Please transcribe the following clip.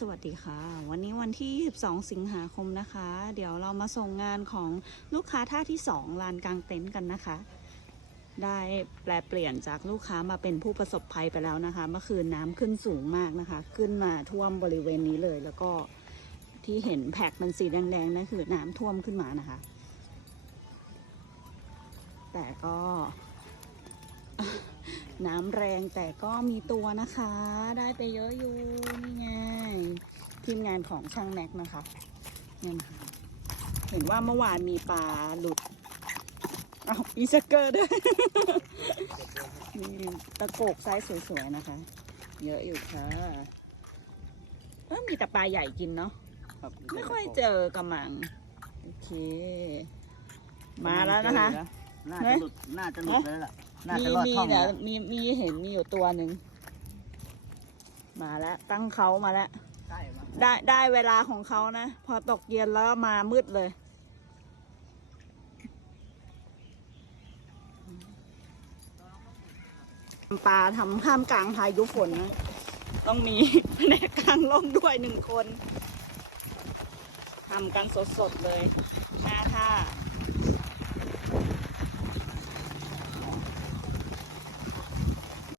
สวัสดีค่ะ วันนี้วันที่ 12 สิงหาคมนะคะ เดี๋ยวเรามาส่งงานของลูกค้าท่าที่ 2 ลานกลางเต็นท์กันนะคะ ได้แปลเปลี่ยนจากลูกค้ามาเป็นผู้ประสบภัยไปแล้วนะคะ เมื่อคืนน้ำขึ้นสูงมากนะคะ ขึ้นมาท่วมบริเวณนี้เลย แล้วก็ที่เห็นแพ็กมันสีแดงๆนั่นคือน้ำท่วมขึ้นมานะคะ แต่ก็น้ำแรงแต่ก็มีตัวนะคะ ได้ไปเยอะอยู่นี่ไง ทีมงานของช่างแม็กนะคะเนี่ยนะคะเห็นว่าเมื่อวานมีปลาหลุดเอาอีสเกอร์ด้วยมีตะโกกไซส์สวยๆนะคะ เยอะอยู่ค่ะเออมีแต่ปลาใหญ่กินเนาะครับไม่ค่อยเจอกระมัง โอเค มาแล้วนะคะน่าจะหลุดน่าจะหลุดเลยล่ะน่ามีจะรอดมีช่องเนี่แล้ยวมีมีเห็นมีอยู่ตัวหนึ่งมาแล้วตั้งเขามาแล้ว ใช่มาได้ได้เวลาของเขานะ พอตกเย็นแล้วมามืดเลย ปลาทำข้ามกลางพายุฝนนะ ต้องมีแผนกกลางร่มด้วยหนึ่งคนทำกันสดๆเลย หน้าท่า